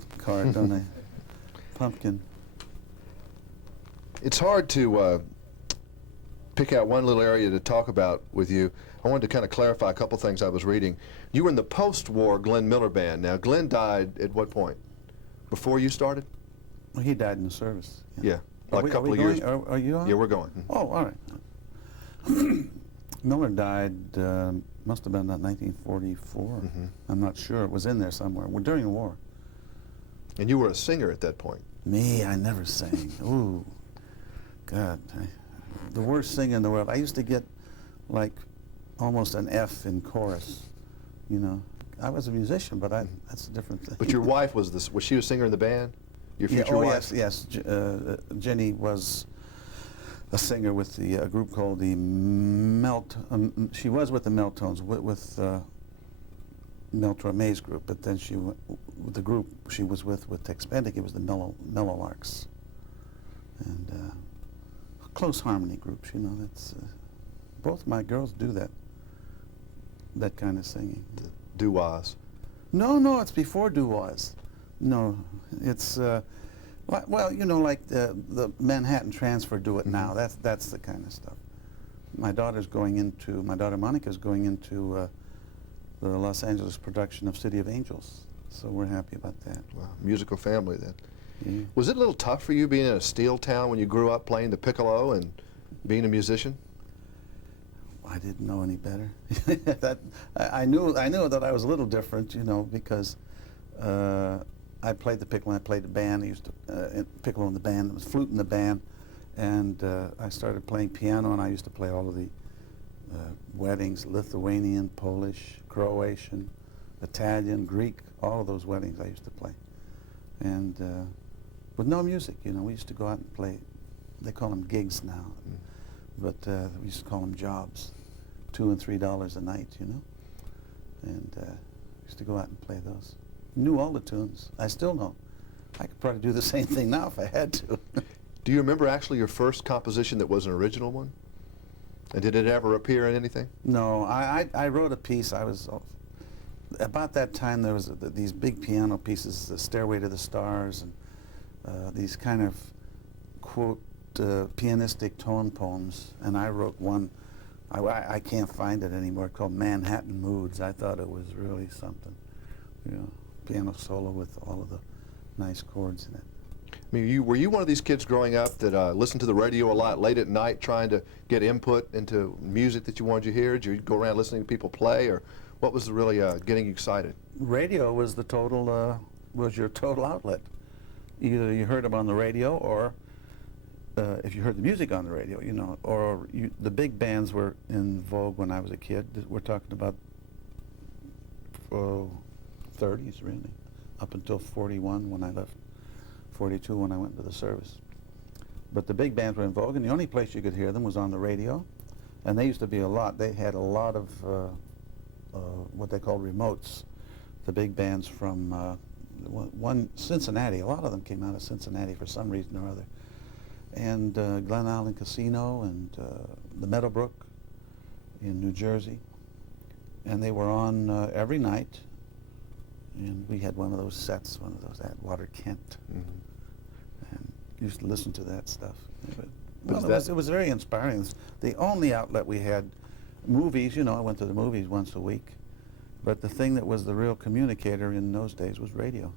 pumpkin cart, don't I? Pumpkin. It's hard to pick out one little area to talk about with you. I wanted to kind of clarify a couple things I was reading. You were in the post-war Glenn Miller Band. Now, Glenn died at what point? Before you started? Well, he died in the service. Yeah, like a couple of going? years. Are you on? Yeah, we're going. Oh, all right. Miller died, must have been about 1944. I'm not sure. It was in there somewhere. We're during the war. And you were a singer at that point. Me, I never sang. Ooh, God. The worst singer in the world. I used to get like almost an F in chorus, you know. I was a musician, but that's a different thing. But your wife was she a singer in the band? Your future wife? Yes. Jenny was a singer with a group called the she was with the Meltones, with Mel Torme's group, but then with the group she was with Tex Bendick, it was the Mellolarks. And close harmony groups, you know, that's, both my girls do that kind of singing. Doo-wahs? No, it's before doo-wahs. No, it's, well, you know, like the Manhattan Transfer do it now. That's the kind of stuff. My daughter Monica's going into the Los Angeles production of City of Angels, so we're happy about that. Wow, musical family then. Yeah. Was it a little tough for you being in a steel town when you grew up playing the piccolo and being a musician? I didn't know any better. I knew that I was a little different, you know, because I played the piccolo, I played the band. I used to piccolo in the band, there was flute in the band, and I started playing piano, and I used to play all of the weddings, Lithuanian, Polish, Croatian, Italian, Greek, all of those weddings I used to play. And with no music, you know, we used to go out and play. They call them gigs now, but we used to call them jobs, $2 and $3 a night, you know. And used to go out and play those. Knew all the tunes. I still know. I could probably do the same thing now if I had to. Do you remember actually your first composition that was an original one? And did it ever appear in anything? No, I wrote a piece. I was about that time. There was these big piano pieces, the Stairway to the Stars, and these kind of quote pianistic tone poems. And I wrote one. I can't find it anymore. Called Manhattan Moods. I thought it was really something. You know, piano solo with all of the nice chords in it. I mean, were you one of these kids growing up that listened to the radio a lot late at night trying to get input into music that you wanted to hear? Did you go around listening to people play, or what was really getting you excited? Radio was the total, was your total outlet. Either you heard them on the radio, or if you heard the music on the radio, you know, or the big bands were in vogue when I was a kid. We're talking about 30s, really, up until 41 when I left. 42 when I went to the service. But the big bands were in vogue, and the only place you could hear them was on the radio. And they used to be a lot. They had a lot of what they called remotes. The big bands from Cincinnati. A lot of them came out of Cincinnati for some reason or other. And Glen Island Casino and the Meadowbrook in New Jersey. And they were on every night. And we had one of those sets, one of those at Water Kent. And used to listen to that stuff. But it was very inspiring. It's the only outlet we had. Movies, you know, I went to the movies once a week. But the thing that was the real communicator in those days was radio.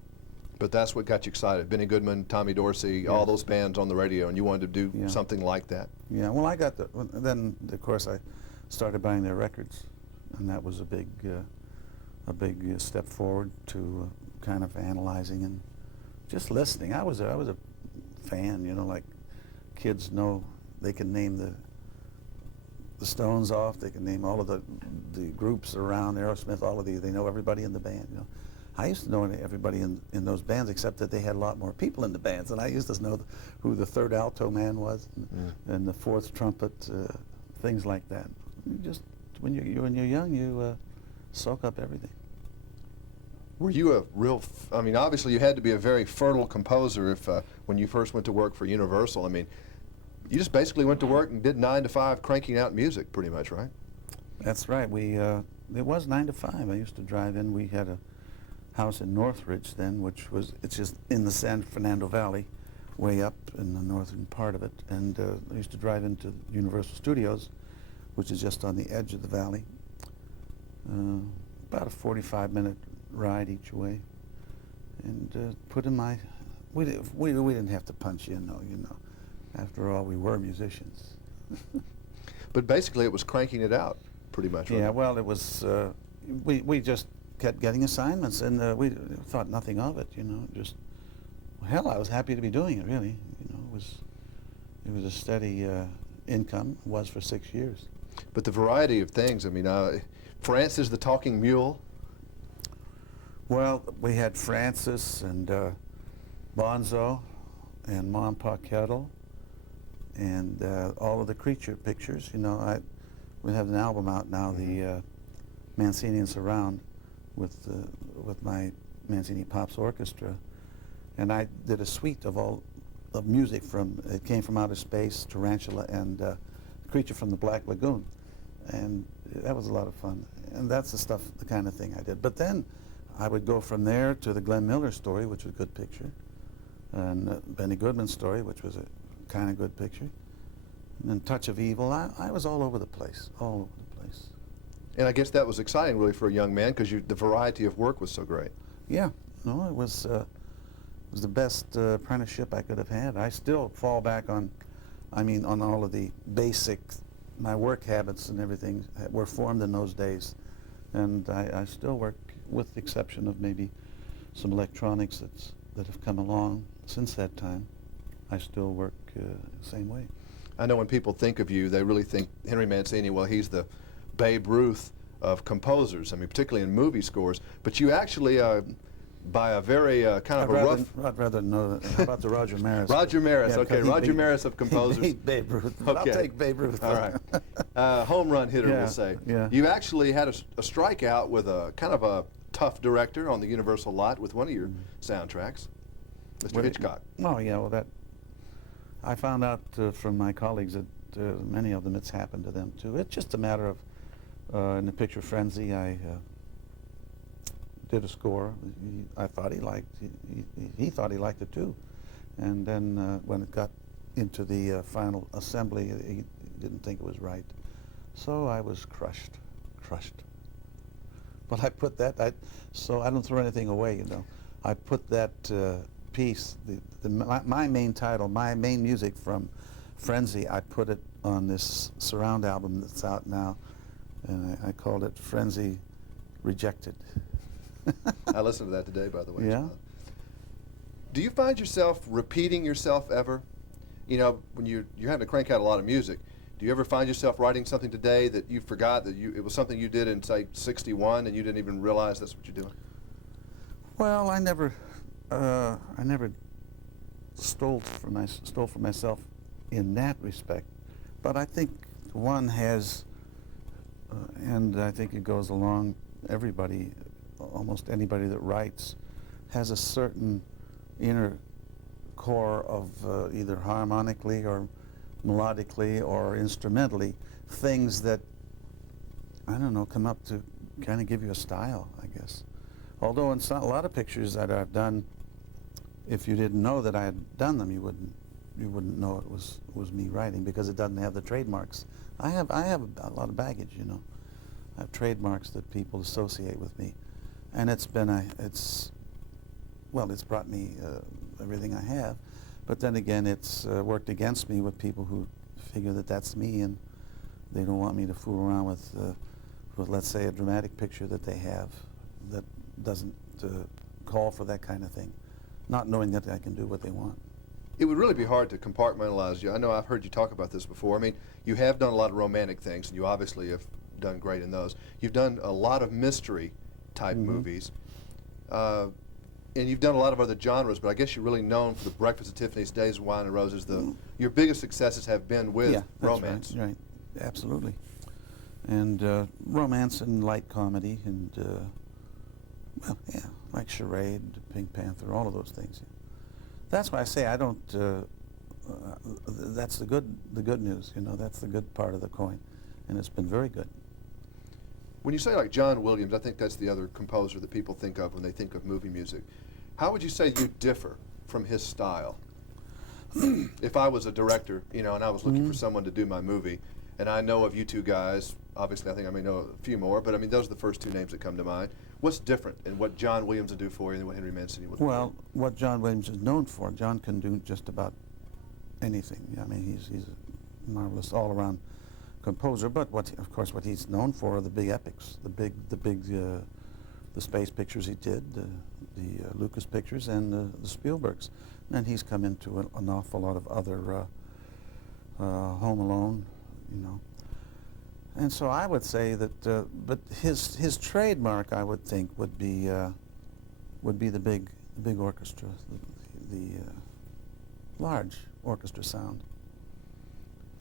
But that's what got you excited. Benny Goodman, Tommy Dorsey, yes. All those bands on the radio, and you wanted to do something like that. Yeah, well, I got then of course I started buying their records, and that was a big step forward to kind of analyzing and just listening. I was a fan, you know, like kids know they can name the Stones off, they can name all of the groups around, Aerosmith, all of they know everybody in the band, you know. I used to know everybody in those bands, except that they had a lot more people in the bands, and I used to know who the third alto man was and the fourth trumpet, things like that. You just when you're young, you soak up everything. Were you a real, I mean, obviously you had to be a very fertile composer if when you first went to work for Universal. I mean, you just basically went to work and did 9 to 5 cranking out music pretty much, right? That's right. It was 9 to 5. I used to drive in. We had house in Northridge then, it's just in the San Fernando Valley, way up in the northern part of it. And I used to drive into Universal Studios, which is just on the edge of the valley. About a 45-minute ride each way. And put in my, we didn't have to punch in, though, you know. After all, we were musicians. But basically, it was cranking it out, pretty much. Yeah, well, it was, we just kept getting assignments, and we thought nothing of it, you know. Just, hell, I was happy to be doing it, really. You know, it was a steady income. It was for 6 years. But the variety of things, I mean, Francis the Talking Mule. Well, we had Francis and Bonzo and Mom Pa Kettle and all of the creature pictures. You know, we have an album out now, the Mancini and Surround, with my Mancini Pops Orchestra, and I did a suite of music from It Came From Outer Space, Tarantula, and Creature from the Black Lagoon, and that was a lot of fun. And that's the kind of thing I did. But then I would go from there to the Glenn Miller story, which was a good picture, and Benny Goodman's story, which was a kind of good picture, and then Touch of Evil. I was all over the place, all over the place. And I guess that was exciting, really, for a young man, because the variety of work was so great. Yeah, no, it was the best apprenticeship I could have had. I still fall back on all of the basic, my work habits and everything were formed in those days, and I still work, with the exception of maybe some electronics that have come along since that time. I still work the same way. I know when people think of you, they really think Henry Mancini, well, he's the Babe Ruth of composers, I mean, particularly in movie scores, but you actually, by a very kind of rough... I'd rather know, how about the Roger Maris? Roger Maris, Yeah, okay, Roger Maris of composers. He beat Babe Ruth, but Okay. I'll take Babe Ruth. All right. Home run hitter, Yeah, we'll say. yeah. You actually had a strikeout with a kind of a tough director on the Universal lot with one of your soundtracks, Mr. Hitchcock. Oh, yeah, well, I found out from my colleagues that many of them, it's happened to them, too. It's just a matter of, in the picture Frenzy, I did a score. I thought he liked, he thought he liked it, too. And then when it got into the final assembly, he didn't think it was right. So I was crushed. But I put that, so I don't throw anything away, you know. I put that piece, my main title, my main music from Frenzy, I put it on this Surround album that's out now, and I called it Frenzy Rejected. I listened to that today, by the way. Yeah. Do you find yourself repeating yourself ever? You know, when you're having to crank out a lot of music, do you ever find yourself writing something today that you forgot that it was something you did in, say, '61 and you didn't even realize that's what you're doing? Well, I never stole for myself in that respect, but I think one has, and I think it goes along, everybody, almost anybody that writes, has a certain inner core of either harmonically or melodically or instrumentally, things that, I don't know, come up to kind of give you a style, I guess. Although in a lot of pictures that I've done, if you didn't know that I had done them, you wouldn't know it was me writing, because it doesn't have the trademarks. I have a lot of baggage, you know. I have trademarks that people associate with me, and it's brought me everything I have. But then again, it's worked against me with people who figure that that's me, and they don't want me to fool around with let's say, a dramatic picture that they have that doesn't call for that kind of thing, not knowing that I can do what they want. It would really be hard to compartmentalize you. I know I've heard you talk about this before. I mean, you have done a lot of romantic things, and you obviously have done great in those. You've done a lot of mystery-type movies. And you've done a lot of other genres, but I guess you're really known for The Breakfast at Tiffany's, Days of Wine and Roses. Your biggest successes have been with romance. Right, absolutely. And romance and light comedy, and well, yeah, like Charade, Pink Panther, all of those things. That's why I say I don't. That's the good news, you know. That's the good part of the coin, and it's been very good. When you say like John Williams, I think that's the other composer that people think of when they think of movie music. How would you say you differ from his style? If I was a director, you know, and I was looking for someone to do my movie, and I know of you two guys, obviously I think I may know a few more, but I mean, those are the first two names that come to mind. What's different in what John Williams would do for you than what Henry Mancini would do? Well, what John Williams is known for, John can do just about anything. I mean, he's a marvelous all-around composer. But of course, what he's known for are the big epics, the space pictures he did, the Lucas pictures, and the Spielbergs. And he's come into an awful lot of other Home Alone, you know. And so I would say that, but his trademark, I would think, would be the big orchestra, the large orchestra sound.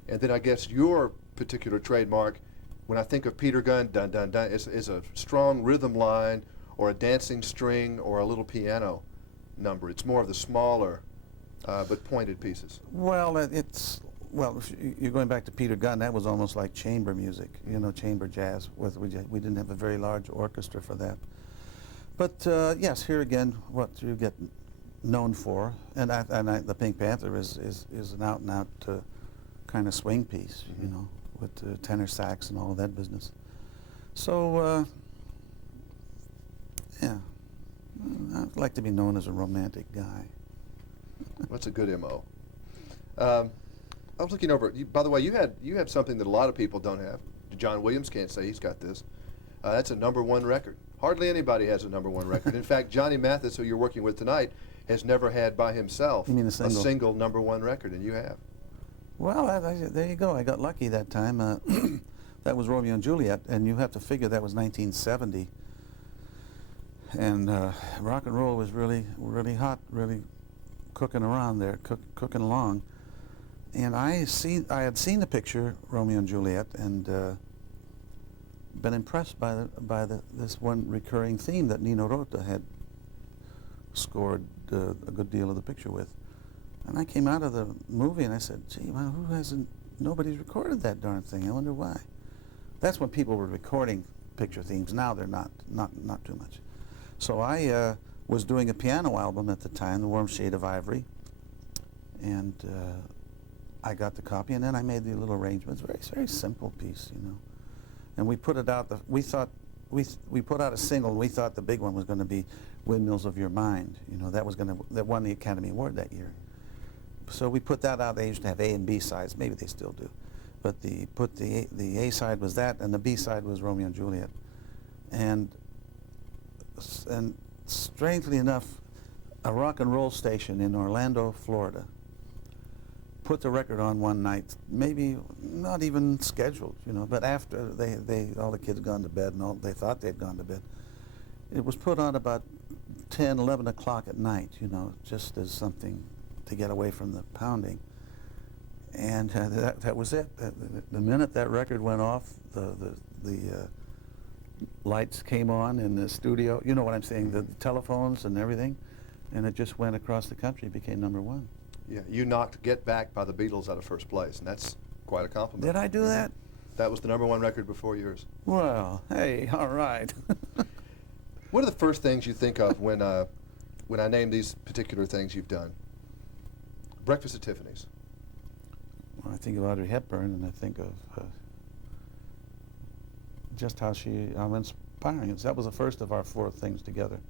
And then I guess your particular trademark, when I think of Peter Gunn, dun dun dun, is a strong rhythm line or a dancing string or a little piano number. It's more of the smaller but pointed pieces. Well, well, if you're going back to Peter Gunn, that was almost like chamber music, you know, chamber jazz. We didn't have a very large orchestra for that. But yes, here again, what you get known for, and the Pink Panther is an out-and-out kind of swing piece, you know, with tenor sax and all of that business. So, yeah, I'd like to be known as a romantic guy. That's a good MO. I was looking over. By the way, you had something that a lot of people don't have. John Williams can't say he's got this. That's a #1 record. Hardly anybody has a #1 record. In fact, Johnny Mathis, who you're working with tonight, has never had by himself You mean a single #1 record, and you have. Well, there you go. I got lucky that time. That was Romeo and Juliet, and you have to figure that was 1970. And rock and roll was really, really hot, really cooking around there, cooking along. And I had seen the picture Romeo and Juliet, and been impressed by this one recurring theme that Nino Rota had scored a good deal of the picture with. And I came out of the movie and I said, "Gee, well, nobody's recorded that darn thing. I wonder why." That's when people were recording picture themes. Now they're not too much. So I was doing a piano album at the time, The Warm Shade of Ivory, and I got the copy, and then I made the little arrangements. Very simple piece, you know. And we put it out. We put out a single. And we thought the big one was going to be "Windmills of Your Mind." You know, that won the Academy Award that year. So we put that out. They used to have A and B sides. Maybe they still do. But the A side was that, and the B side was Romeo and Juliet. And strangely enough, a rock and roll station in Orlando, Florida, put the record on one night, maybe not even scheduled, you know, but after all the kids gone to bed and they thought they'd gone to bed. It was put on about 10, 11 o'clock at night, you know, just as something to get away from the pounding. And that was it. The minute that record went off, the lights came on in the studio, you know what I'm saying, the telephones and everything, and it just went across the country, became #1. Yeah, you knocked "Get Back" by the Beatles out of first place, and that's quite a compliment. Did I do that? That was the #1 record before yours. Well, hey, all right. What are the first things you think of when I name these particular things you've done? Breakfast at Tiffany's. Well, I think of Audrey Hepburn, and I think of just how inspiring. That was the first of our 4 things together.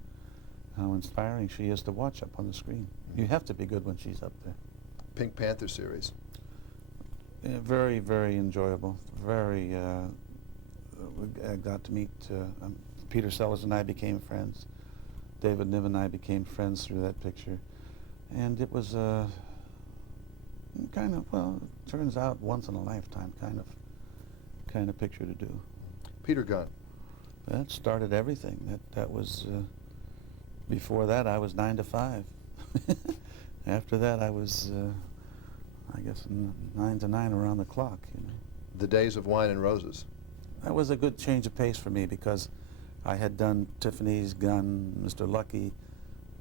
How inspiring she is to watch up on the screen. You have to be good when she's up there. Pink Panther series. Yeah, very, very enjoyable. Very, I got to meet, Peter Sellers and I became friends. David Niven and I became friends through that picture. And it was kind of, well, it turns out once in a lifetime kind of picture to do. Peter Gunn. That started everything. That was, before that I was 9 to 5. After that I was, I guess 9 to 9 around the clock, you know. The Days of Wine and Roses. That was a good change of pace for me because I had done Tiffany's, Gunn, Mr. Lucky,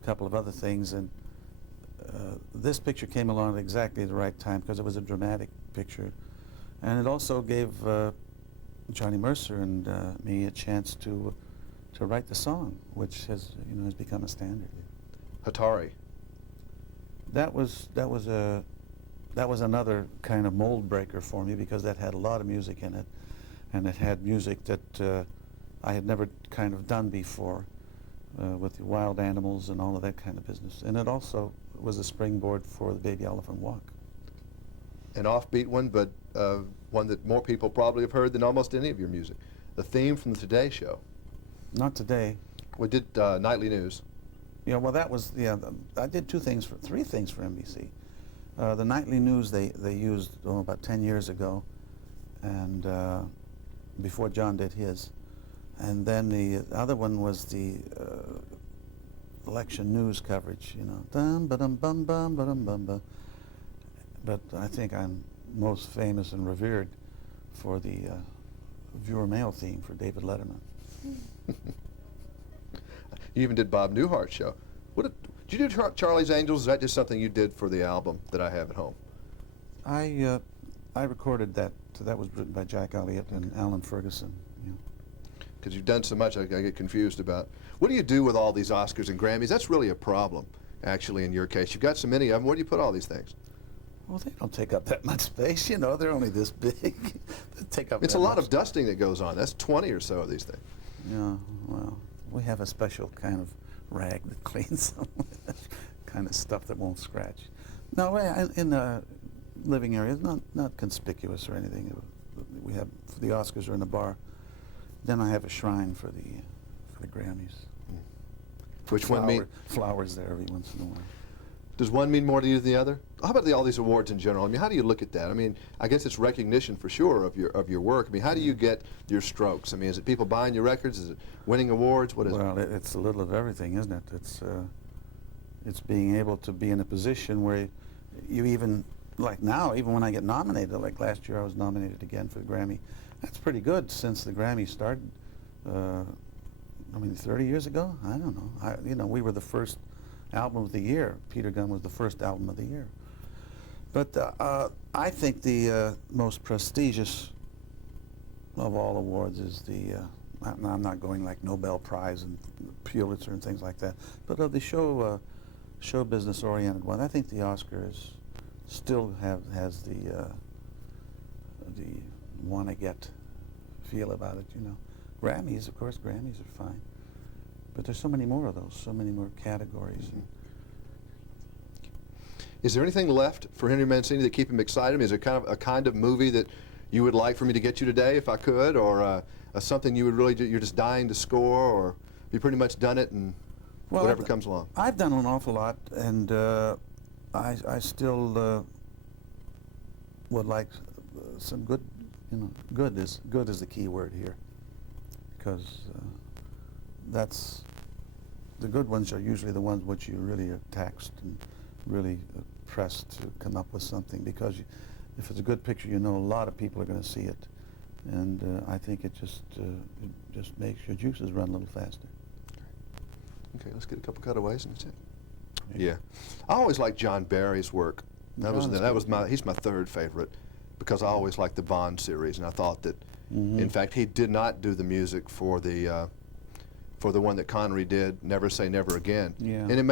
a couple of other things, and this picture came along at exactly the right time because it was a dramatic picture. And it also gave Johnny Mercer and me a chance to write the song, which has has become a standard. Hatari. That was another kind of mold breaker for me, because that had a lot of music in it, and it had music that I had never kind of done before, with the wild animals and all of that kind of business. And it also was a springboard for the Baby Elephant Walk. An offbeat one, but one that more people probably have heard than almost any of your music. The theme from the Today Show. Not today. We did Nightly News. Yeah, well, that was, I did three things for NBC. The Nightly News they used about 10 years ago, and before John did his. And then the other one was the election news coverage, Dum ba dum bum bum ba dum bum ba. But I think I'm most famous and revered for the viewer mail theme for David Letterman. You even did Bob Newhart's show. Did you do Charlie's Angels? Is that just something you did for the album that I have at home? I recorded that. That was written by Jack Elliott and Alan Ferguson. Because you've done so much, I get confused about. What do you do with all these Oscars and Grammys? That's really a problem, actually, in your case. You've got so many of them. Where do you put all these things? Well, they don't take up that much space, They're only this big. They take up. It's a lot of dusting that goes on. That's 20 or so of these things. Yeah, well, we have a special kind of rag that cleans them. Kind of stuff that won't scratch. No, in the living area, not conspicuous or anything. We have the Oscars are in the bar. Then I have a shrine for the Grammys. Which one mean? Flowers there every once in a while. Does one mean more to you than the other? How about all these awards in general? I mean, how do you look at that? I mean, I guess it's recognition for sure of your work. I mean, how do you get your strokes? I mean, is it people buying your records? Is it winning awards? What is it? Well, it's a little of everything, isn't it? It's being able to be in a position where you even, like now, even when I get nominated, like last year I was nominated again for the Grammy. That's pretty good since the Grammy started. 30 years ago? I don't know. We were the first album of the year. Peter Gunn was the first album of the year. But I think the most prestigious of all awards is the, I'm not going like Nobel Prize and Pulitzer and things like that, but of the show business oriented one, I think the Oscars still has the wanna get feel about it, Grammys, of course, Grammys are fine. But there's so many more of those, so many more categories. Mm-hmm. Is there anything left for Henry Mancini to keep him excited? I mean, is there a kind of movie that you would like for me to get you today, if I could, or something you would really do, you're just dying to score, or you pretty much done it and whatever comes along? I've done an awful lot, and I still would like some good, good is the key word here, because that's the good ones are usually the ones which you really are taxed and really pressed to come up with something, because if it's a good picture, a lot of people are going to see it, and I think it just makes your juices run a little faster. Okay, let's get a couple cutaways and that's it. Yeah, I always liked John Barry's work. He's my third favorite, because I always liked the Bond series, and I thought that, in fact, he did not do the music for the one that Connery did, Never Say Never Again. Yeah. And it